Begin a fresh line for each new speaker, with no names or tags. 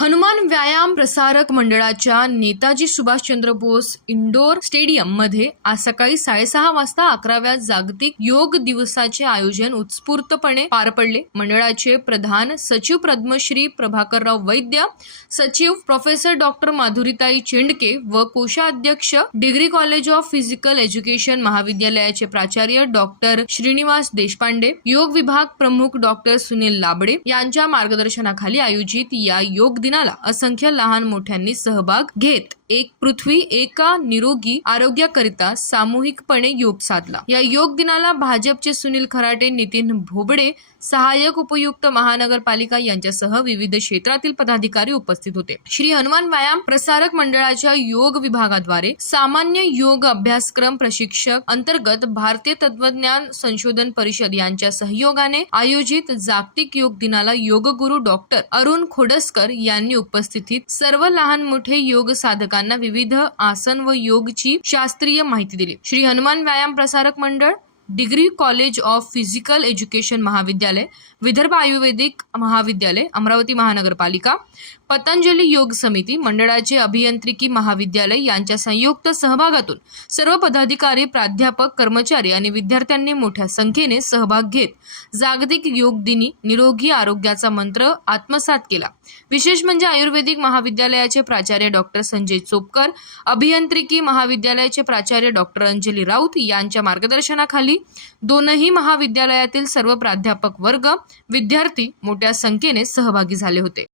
हनुमान व्यायाम प्रसारक मंडळाच्या नेताजी सुभाषचंद्र बोस इंडोर स्टेडियममध्ये आज सकाळी साडेसहा वाजता अकराव्या जागतिक योग दिवसाचे आयोजन उत्स्फूर्तपणे पार पडले. मंडळाचे प्रधान सचिव पद्मश्री प्रभाकरराव वैद्य सचिव प्रोफेसर डॉक्टर माधुरीताई चेंडके व कोषाध्यक्ष degree college of physical education महाविद्यालयाचे प्राचार्य डॉक्टर श्रीनिवास देशपांडे योग विभाग प्रमुख डॉक्टर सुनील लाबडे यांच्या मार्गदर्शनाखाली आयोजित या योग दिनाला असंख्य लहान मोठ्यांनी सहभाग घेत. एक पृथ्वी एका निरोगी आरोग्याकरिता सामूहिकपणे योग साधला. या योग दिनाला भाजपचे सुनील खराटे नितीन भोबडे सहाय्यक उपयुक्त महानगरपालिका यांच्यासह विविध क्षेत्रातील पदाधिकारी उपस्थित होते. श्री हनुमान व्यायाम प्रसारक मंडळाच्या योग विभागाद्वारे सामान्य योग अभ्यासक्रम प्रशिक्षक अंतर्गत भारतीय तत्वज्ञान संशोधन परिषद यांच्या सहयोगाने आयोजित जागतिक योग दिनाला योगगुरू डॉक्टर अरुण खोडसकर यांनी उपस्थितीत सर्व लहान मोठे योग साधकांना विविध आसन व योगची शास्त्रीय माहिती दिली. Shri Hanuman Vyayam Prasarak Mandal degree college of physical education महाविद्यालय विदर्भ आयुर्वेदिक महाविद्यालय अमरावती महानगरपालिका पतंजली योग समिती मंडळाचे अभियांत्रिकी महाविद्यालय यांच्या संयुक्त सहभागातून सर्व पदाधिकारी प्राध्यापक कर्मचारी आणि विद्यार्थ्यांनी मोठ्या संख्येने सहभाग घेत जागतिक योग दिनी निरोगी आरोग्याचा मंत्र आत्मसात केला. विशेष म्हणजे आयुर्वेदिक महाविद्यालयाचे प्राचार्य डॉक्टर संजय चोपकर अभियांत्रिकी महाविद्यालयाचे प्राचार्य डॉक्टर अंजली राऊत यांच्या मार्गदर्शनाखाली दोनही महाविद्यालयातील सर्व प्राध्यापक वर्ग विद्यार्थी मोठ्या संख्येने सहभागी झाले होते.